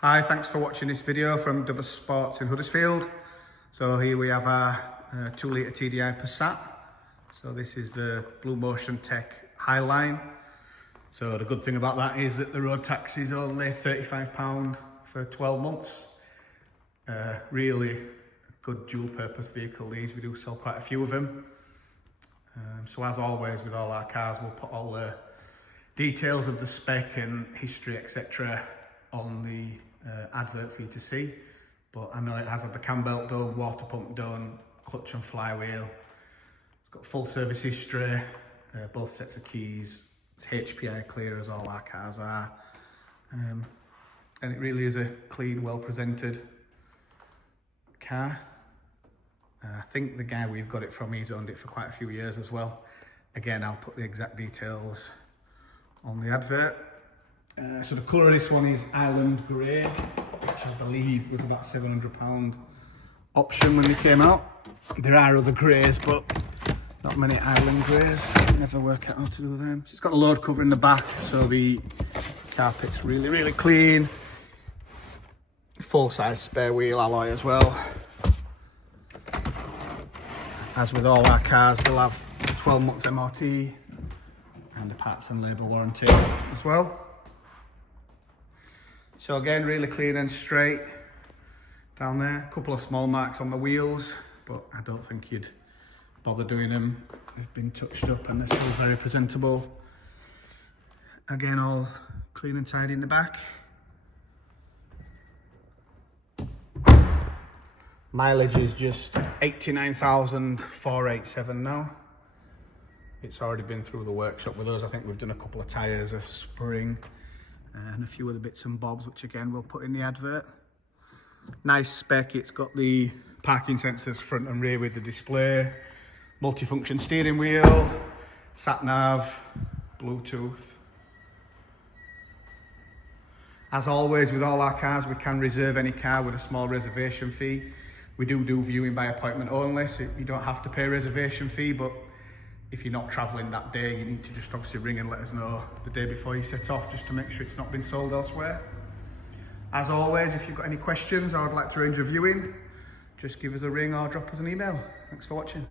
Hi, thanks for watching this video from Double Sports in Huddersfield. So here we have our 2 litre TDI Passat. So this is the Blue Motion Tech Highline. So the good thing about that is that the road tax is only £35 for 12 months. Really good dual purpose vehicle these, we do sell quite a few of them. So as always with all our cars, we'll put all the details of the spec and history etc. on the advert for you to see. But I know it has had the cambelt done, water pump done, clutch and flywheel. It's got full service history, both sets of keys. It's HPI clear as all our cars are. And it really is a clean, well presented car. I think the guy we've got it from, he's owned it for quite a few years as well. Again, I'll put the exact details on the advert. So the colour of this one is Island Grey, which I believe was about £700 option when they came out. There are other greys, but not many Island Greys. Never work out how to do them. It's got a load cover in the back, so the carpet's really clean. Full size spare wheel alloy as well. As with all our cars, we'll have 12 months MOT and a parts and labour warranty as well. So again, really clean and straight down there. A couple of small marks on the wheels, but I don't think you'd bother doing them. They've been touched up and they're still very presentable. Again, all clean and tidy in the back. Mileage is just 89,487 now. It's already been through the workshop with us. I think we've done a couple of tyres, a spring, and a few other bits and bobs, which again we'll put in the advert. Nice spec. It's got the parking sensors front and rear with the display, multifunction steering wheel, sat nav, Bluetooth. As always with all our cars, we can reserve any car with a small reservation fee. We do viewing by appointment only, so you don't have to pay a reservation fee, but if you're not travelling that day, you need to just obviously ring and let us know the day before you set off, just to make sure it's not been sold elsewhere. As always, if you've got any questions or would like to arrange a viewing, just give us a ring or drop us an email. Thanks for watching.